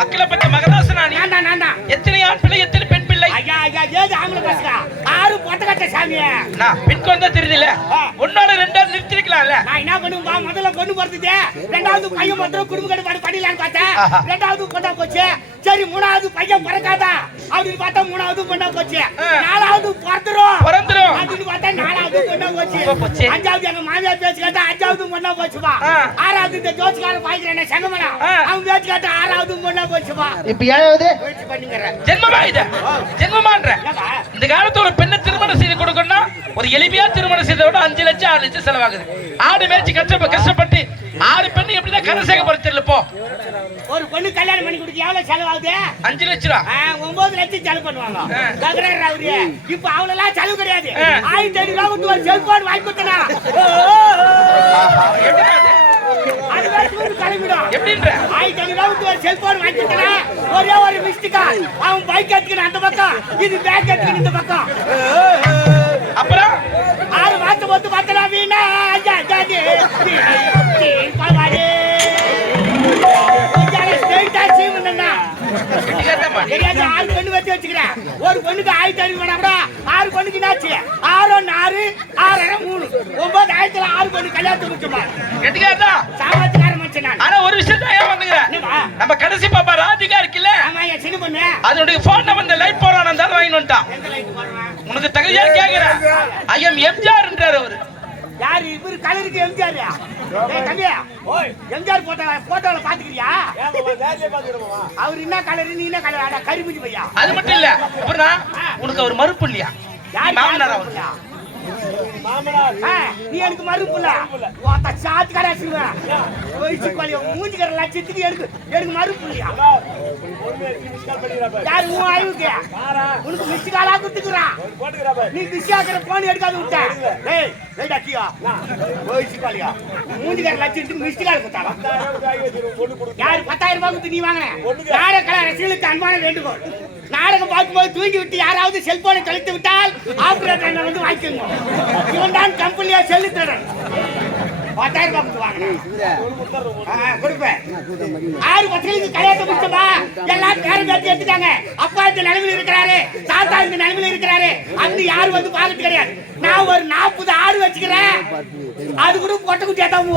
மக்களை பத்தி மகராசனானி. எத்தனை ஆண் பிள்ளை எத்தனை பெண் பிள்ளை? ஐயா ஐயா ஏது ஆம்பளை பசங்க 6 பொட்டக்கட்ட சாமியே. நான் பெண் குழந்தை தெரியல. ஒன்னோட ரெண்டாவது நிறுத்திக்கலாம்ல. நான் என்ன பண்ணுவா முதல்ல பொண்ணு பிறந்தது, ரெண்டாவது பையன் மட்டும் குடும்ப கட்டுப்பாடு படிக்கலான்னு பார்த்தேன். ரெண்டாவது பொண்ணா போச்சு. சரி மூணாவது பையன் பிறக்காதா அப்படின்னு பார்த்தா மூணாவது பொண்ணா போச்சு. நாலாவது பிறந்துரும் அப்படின்னு பார்த்தா நாலாவது பொண்ணா போச்சு. அஞ்சாவது எங்க மாமியார் பேச்சு கேட்டா அஞ்சாவது பொண்ணா போச்சுப்பா. ஆறாவது இந்த ஜோசிக்கார பாய்க்கிறேன் செங்கமனா அவன் பேச்சு கேட்டா ஆறாவது பொண்ணா போச்சுப்பா. இப்ப ஏழாவது முயற்சி பண்ணிக்கிறேன். ஜென்மமா இது ஜென்மமான்ற இந்த காலத்துல ஒரு பெண்ணை திருமணம் செய்து கொடுக்கணும்னா ஒரு எளிமையா திருமணம் செய்த விட 5 லட்சம் 6 லட்சம் செலவாகுது. ஆடு மேய்ச்சி கஷ்டப்பட்டு 6 பெண்ணு எப்படிதான் கரை சேக பறிச்சிடல. போ ஒரு பொண்ணு கல்யாணம் பண்ணி கொடுக்க எவ்வளவு செலவாகுது? 5 லட்சம் 9 லட்சம் செலவு பண்ணுவாங்க. இப்ப அவ்வளவு செலவு கிடையாது. 1500 ரூபாய் ஒரு செல்போன் வாங்கி கொடுத்தனா ஒரே ஒரு மிஸ்டிக்கா அவன் பைக் எடுத்துக்கணும் அந்த பக்கம், இது பேக் எடுத்துக்கணும் இந்த பக்கம். அப்புறம் 6 மாசம் வந்து பார்த்தா வீணா ஒரு பொண்ணுக்கு 1500 6 பொண்ணுக்கு என்னாச்சு? 6 4 6 3 9 6 பொண்ணு கல்யாணத்தை முடிச்சுமா சாமர்த்தியக்கார மனுஷன். ஆனா ஒரு விஷயம் தான் பண்ணுங்க, நம்ம கடைசி பாப்பா ராதிகா இருக்குல்ல, சின்ன பொண்ணு அதனுடைய போன் நம்பர் லைட் போறான் இருந்தாலும் வாங்கி வந்துட்டான். உனக்கு தகுதியா கேக்குறேன். ஐயம் எம்ஜிஆர்ன்றார் அவரு. யாரு இவரு? கலருக்கு எம்ஜிஆர். எம்ஜிஆர் போட்டோல பாத்துக்கிறியா? அவர் என்ன கலரு நீ என்ன கலர்? கரிபுஜி பையா. அது மட்டும் இல்ல உனக்கு அவர் மறுப்பு இல்லையா? மாமனார் நீ எனக்கு மறுப்புல சாத்து கடாச்சுவேன் மூஞ்சிக்கிற லட்சத்துக்கு எனக்கு மறுப்பு இல்லையா? யாரு உன் ஆய்வுக்கு உனக்கு மிஸ்டு காலா கொடுத்துக்கிறான். நீ பிஸியாக்குற போன் எடுக்காது விட்ட மூஞ்சிக்கிற லட்சத்துக்கு மிஸ்டு கால் கொடுத்தாங்க. யாரு 10,000 ரூபாய் கொடுத்து நீ வாங்கின? நாடக கலை ரசிகளுக்கு அன்பான வேண்டுகோள், நாடகம் பார்க்கும்போது தூங்கி விட்டு யாராவது செல்போனை கழித்து விட்டால் ஆபரேட்டர் வந்து வாங்கிக்கோங்க. இவன் தான் கம்பெனியா செல்லு திருடன். 10,000 ரூபாய் வாங்கினேன் கொடுப்பேன். 6 பசங்களுக்கு கல்யாணத்தை முடிச்சோமா எல்லாம் பேரம் பேசி எடுத்துட்டாங்க. அப்பா இந்த நிலைமையில இருக்கிறாரு, தாத்தா இந்த நிலைமையில இருக்கிறாரு, அப்படி யாரும் வந்து பார்க்கறது கிடையாது. நான் ஒரு 40 ஆடு வச்சுக்கிறேன். அது கூட பொட்டை குட்டியா தான்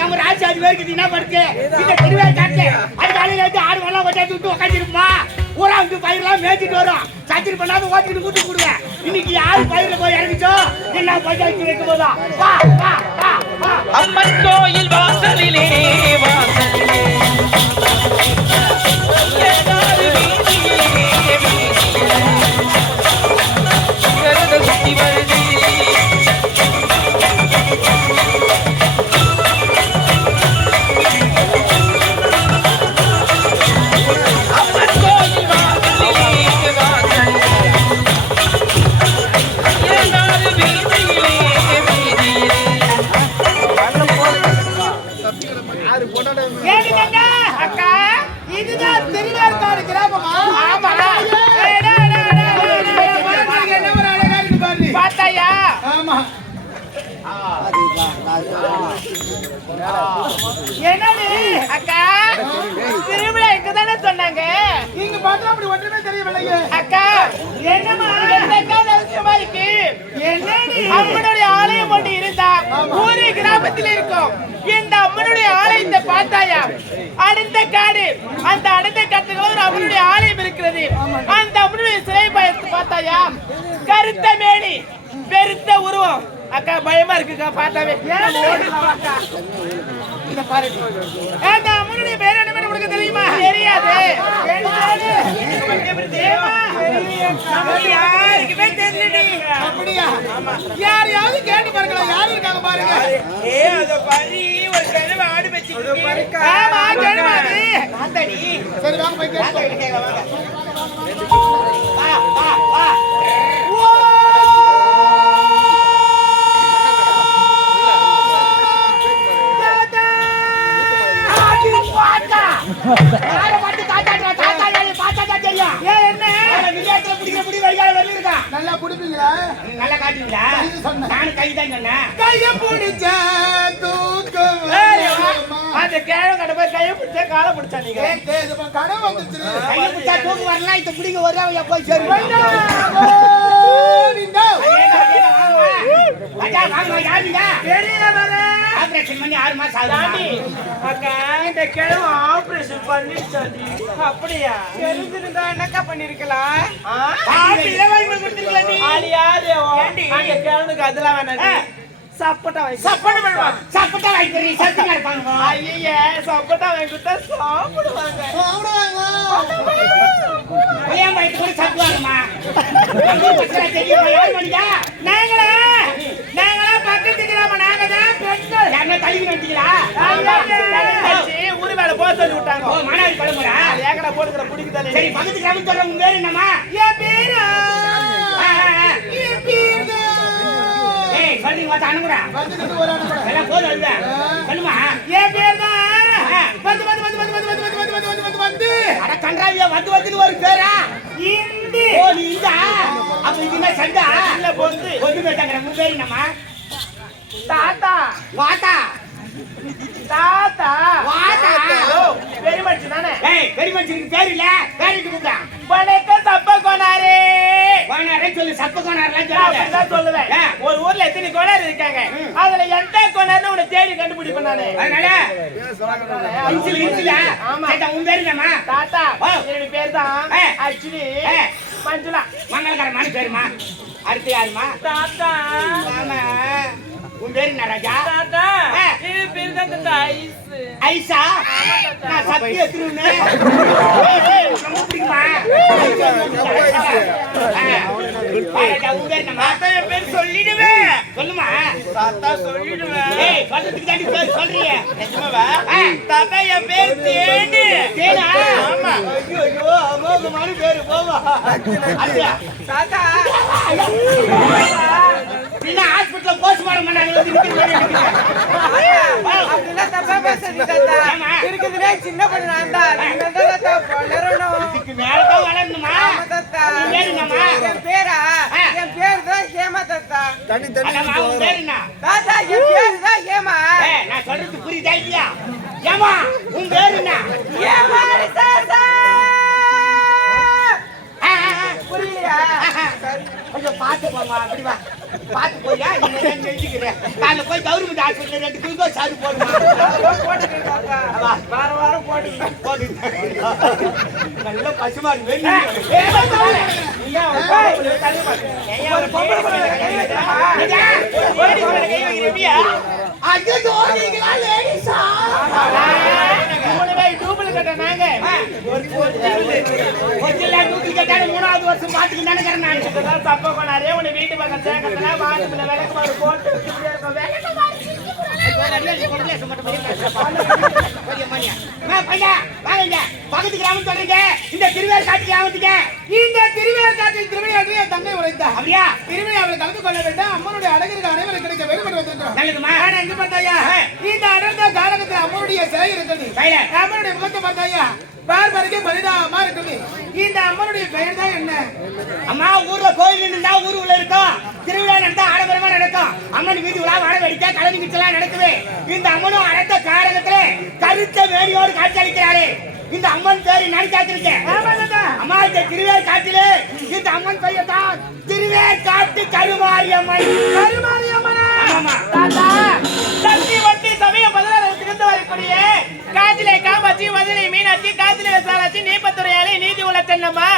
நம்ம ராசி அது வரைக்கும் என்ன படுத்து இந்த தெருவே காட்டு அது காலையில வச்சு 6 வெள்ளம் வச்சாச்சு விட்டு உட்காந்துருப்பா. ஊரா வந்து பயிரெல்லாம் மேய்ச்சிட்டு வரும். சத்திரி பண்ணாத ஓட்டிட்டு கூட்டி கொடுவேன். இன்னைக்கு யாரு பயிரில் போய் இறங்கிச்சோ எல்லாம் பஞ்சாயத்து வைக்கும் போதா அம்மன் கோயில் வாசலிலே வாசலிலே அக்கா இதுதான் திருவேற்காடு கிராமமா? பார்த்தாயா? என்னது அக்கா திருவிழா இங்கதானே சொன்னாங்க? நீங்க பார்த்தா அப்படி ஒன்றுமே தெரியவில்லையே அக்கா. என்னமா அவசியமா இருக்கு? அம்மனுடைய ஆலயம் ஒன்று இருந்தா ஊரே கிராமத்தில் இருக்கும். இந்த அம்மனுடைய ஆலயத்தை பார்த்தாயா? அடுத்த காடு, அந்த அடுத்த காட்டுக்கு ஒரு அம்மனுடைய ஆலயம் இருக்கிறது. அந்த அம்மனுடைய சிலை பார்த்தாயா? கருத்த மேனி, பெருத்த உருவம். அக்கா பயமா இருக்குக்கா பார்த்தாவே. இத பாரு, அந்த அம்மனுடைய பேர் என்ன உனக்கு தெரியுமா? தெரியாது. யாருக்குமே தெரியல. அப்படியா? யாரையாவது கேட்டு பாருங்களா? யாரு இருக்காங்க பாருங்க. அதோ பாரு ஒரு கழுவ ஆடு வச்சிருக்கு. ஆமா கழுவ ஆடு. ஆத்தடி. சரி வாங்க போய் கேட்க வாங்க. வா. யார பாத்து தாத்தா தெரியும். ஏன் என்ன விளையாட்டுல பிடிக்கிற முடி வைகால வெளிய இருக்கா? நல்லா குடிப்பீங்களா? நல்லா காட்டுவீங்களா? கையை சொன்னேன். நானும் கை தான் சொன்னேன். கையை பிடிச்சா தூக்கம் ஏய், வருமா? அந்த கேழம் கடை போய் கையை பிடிச்சா காலை பிடிச்சா நீங்க ஏய், டேய், இதுப்பா கடை வந்துருச்சு. கையை பிடிச்சா தூக்கு வரலாம், இதை பிடிக்க வருவாங்க போய் சரி. நீங்க ஆபரேஷன் பண்ணி 6 மாசம் தாண்டி ஆகுது. அக்கா இந்த கிழமை ஆபரேஷன் பண்ணிருச்சாடி அப்படியா தெரிஞ்சிருந்தா என்னக்கா பண்ணிருக்கலாம் ஆளு யாரு அந்த கிழனுக்கு அதெல்லாம் வேணாம் சப்போட்டா வாங்கி சப்போட்டா பண்ணுவாங்க. சப்போட்டா வாங்கி தரீ, சத்தியமா இருப்பாங்க. ஐயே சப்போட்டா வாங்கி கொடுத்தா சாப்பிடுவாங்க கல்யாணம் பண்ணிட்டு கூட சாப்பிடுவாங்கம்மா. பசங்க தெரியுமா? யார் பண்ணீங்க? நாங்களா பக்கத்து கிராமம். நாங்க தான் பெண்கள். யாருன்னா தள்ளி வந்துட்டீங்களா? ஊரு மேல போக சொல்லி விட்டாங்க ஓ, மானாடி கிளம்புறா? ஏக்கடா போட்டுக்கிற பிடிக்குதானே சரி, பக்கத்து கிராமம் சொல்ற உங்க பேரு என்னம்மா? என் பேரு என் பேரு ஏய், சொல்றீங்க பார்த்தா அனுப்புறா. வந்துட்டு ஒரு அனுப்புறேன். எல்லாம் போதும் இல்ல? சொல்லுமா? என் பேர் தான் வந்து அட கன்றாவியா, வந்து ஒரு பேரா? இந்தி ஓ, நீ இந்தா? அப்ப இது என்ன சண்டா? இல்ல பொந்து ஒண்ணு போயிட்டாங்க. உங்க பேரு என்னம்மா? தாத்தா வாத்தா. தாத்தா வாத்தா. வெரி மச் தானே ஏய், பெரிய மனுஷனுக்கு பேர் இல்ல, பேருக்கு கூப்பிட்டா. வணக்கம் தப்ப கோனாரே கோனாரே சொல்லு, சப்ப கோனாரெல்லாம் அப்படிதான் சொல்லாத. சொல்லுவேன் ஆ. ஒரு ஊர்ல எத்தனை கோனார் இருக்காங்க அதுல எந்த கோனார்னு உன்னை தேடி கண்டுபிடிப்பேன் நானு அதனால இன்சில் இன்சில. ஆமா. கேட்டா உன் பேரு என்னம்மா? தாத்தா ஓ. என்னுடைய பேர் தான் ஆ. ஆக்சுவலி ஆ. மஞ்சுளா மங்களகரமான பேருமா? அடுத்து யாருமா? தாத்தா ஆமா. உன் பேரு என்ன ராஜா? தாத்தா ஆ. இது பேர் தான் தாத்தா ஐஸ் ஐசா? நான் சத்திய திருவுனே. ரொம்ப பிடிக்குமா? ராஜா, உன் பேரு என்னம்மா? தாத்தா என் பேர் சொல்லிடுவேன் சொல்லுமா? தாத்தா சொல்லிடுவேன் ஏய், சொல்றதுக்கு தாண்டி பேர் சொல்றியே. நிஜமாவா ஆ. தாத்தா என் பேர் தேடு தேனா? ஆமா ஐயோ, ஐயோ, அமோகமான பேரு, போவா. அப்படியா? தாத்தா பின்ன ஹாஸ்பிட்டல்ல போஸ்ட்மார்ட்டம் பண்ணாங்க, வந்து நிக்கிற மாதிரி நிக்கிறேன். அப்படிலாம் தப்பா பேசாதீங்க தாத்தா ஏம்மா? இருக்குதுலே சின்ன பொண்ணு நான் தான் நீங்க தான் தாத்தா வளரணும் இதுக்கு மேலதான் வளரணுமா? ஆமா தாத்தா உன் பேரு என்னம்மா? என் பேரா ஆ. என் பேர் தான் ஹேமா தாத்தா அடம்மா, உன் பேரு என்ன? தாத்தா என் பேர் தான் ஹேமா ஏய், நான் சொல்றது புரியுதா இல்லையா? ஏம்மா, உன் பேரு என்ன? ஹேமா தாத்தா ஆ, ஆ, ஆ. புரியலையா கொஞ்சம் பார்த்து போமா, அப்படி வா. பார்த்து போயா, இங்க தான் நெஞ்சுக்கிறேன். காலைல போய் கவர்மெண்ட் ஹாஸ்பிட்டல் 2 குளுக்கோஸ் சாப்பிட்டு போடுமா. அதெல்லாம் போட்டுக்கேன் தாத்தா வாரம் வாரம் போட்டுக்கேன் போடு. நல்ல பசுமாடு வேணும். ஒரு பொம்பளை பிள்ளைல கை வைக்கிறமா? ஐயா, ஒரு லேடி பிள்ளைல கை வைக்கிறீங்களா? ஐயோ, நீங்களா லேடிஸா? மூணு டூப்ளிகேட்டா நாங்க கொஞ்சம் டூப்ளிகேட்டான 3வது வருஷம் பார்த்துக்கிட்டு நினைக்கிறேன் நான். இதெல்லாம் தப்பா கொண்டாரே உன்னை வீட்டு பக்கம் சேர்க்கறதுல வாசத்துல விளக்குமாறு போட்டு வச்சுக்கிட்டே இருக்கோம். பக்கத்து கிராமம் சொல்றீங்க, இந்த திருவேர் காட்டு கிராமத்துக்கு. இந்த திருவிழாக்காட்டில் திருவிளையாடி என் தங்கை உழைத்தார். அப்படியா? திருவிழாவில் கலந்து கொள்ள வேண்டும். அம்மனுடைய அழகிற்கு அனைவரும் கிடைக்க வேண்டும் என்று வந்திருக்கிறோம். நல்லதுமா? ஆனா எங்க பார்த்தாயா, இந்த அடர்ந்த காலகத்தில் அம்மனுடைய சிலை இருக்குது. கையில. அம்மனுடைய முகத்தை பார்த்தாயா, பார்ப்பதற்கு பரிதாபமா இருக்குது. இந்த அம்மனுடைய பெயர் தான் என்ன? அம்மா, ஊர்ல கோயில் இருந்தா ஊருக்குள்ள இருக்கும். திருவிழா நடந்தா ஆடம்பரமா நடக்கும். அம்மன் வீதி உலா வாழ வெடிக்க கலனி கிச்சலாம் நடக்குது. இந்த அம்மனும் அடர்ந்த காரகத்திலே கருத்த வேணியோடு காட்சி அளிக்கிறாரே. இந்த அம்மன் பேரு நினைச்சாத்திருக்க. அம்மா, இந்த திருவேர் காட்டிலே இந்த அம்மன் பெயர் தான் திருவேர் காட்டு கருமாரியம்மன். கருமாரியம்மனா? ஆமா. தாத்தா சக்தி வட்டி சமய பதிலாளத்திலிருந்து வரக்கூடிய காத்திலே காமாட்சி மதுரை மீனாட்சி காத்திலே விசாலாட்சி நீப்பத்துறையாலே நீதி உள்ள தென்னம்மா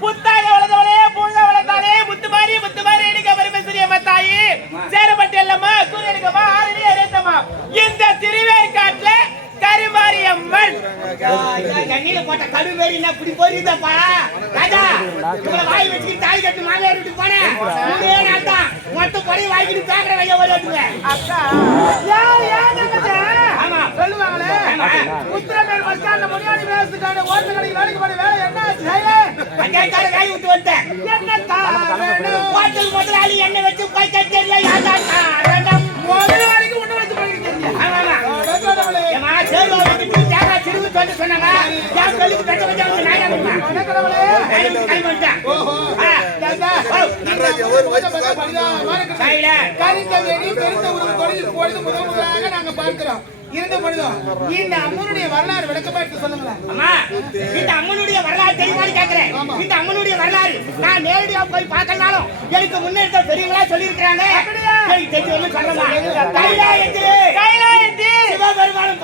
புத்தாக வளர்ந்தவளே பூங்கா வளர்த்தாலே முத்துமாரி முத்துமாரி எடுக்க பரமேஸ்வரிய மத்தாயி சேரப்பட்டு எல்லம்மா சூரியனுக்கம்மா ஆரணி அரேத்தம்மா இந்த திருவேர் காட்டுல கருமாரி அம்மன் தண்ணியில போட்ட கருவேரி என்ன இப்படி போயிருந்தப்பா ராஜா, இவளை வாய் வச்சுக்கிட்டு தாய் கட்டு மாமியார் வீட்டுக்கு போனேன். 3 நாள் தான் மொத்தம் பொடி வாங்கிட்டு பேக்கரை வைய ஓடுவேன். அக்கா யார் தங்கச்சா? ஆமா. சொல்லுவாங்களே ஆமா. உத்தரமேல் பஸ் ஸ்டாண்ட்ல முனியாண்டி வேலைக்கான ஓட்டு கடைக்கு வேலைக்கு போன வேலை என்ன ஆச்சு? பஞ்சாயத்தால காய் விட்டு வந்தேன். என்ன காரணம்? ஹோட்டல் முதலாளி என்ன வச்சு போய் கட்டல யாதான் காரணம். முதலாளிக்கு ஒண்ணு வச்சு போயிட்டு ஆமா, ஆமா. ஏம்மா, சேருவா வீட்டுக்கு தேங்காய் திருவி தோண்ட சொன்னாங்க. ஏன் கல்லுக்கு கட்ட வச்சா வந்து நாயா பண்ணுமா? கடவுளே நாயை விட்டு கை பண்ணிட்டேன். ஆ, தாத்தா, ஓ, இந்த கரிக்கவேணி பெருத்த உருவம் தொழில் பொழுது முதலாக நாங்க பார்க்கிறோம். இருந்த பொழுதும் இந்த அம்மனுடைய வரலாறு விளக்கமா எடுத்து சொல்லுங்களேன். அம்மா, இந்த அம்மனுடைய வரலாறு தெரியுமான்னு கேக்குறேன். இந்த அம்மனுடைய வரலாறு நான் நேரடியா போய் பார்க்கலனாலும் எனக்கு முன்னெடுத்த பெரியவங்களா சொல்லியிருக்கிறாங்க. எனக்கு தெரிஞ்சு வந்து சொல்லுங்க. கைலாயத்தில் கைலாயத்தில் சிவபெருமானும்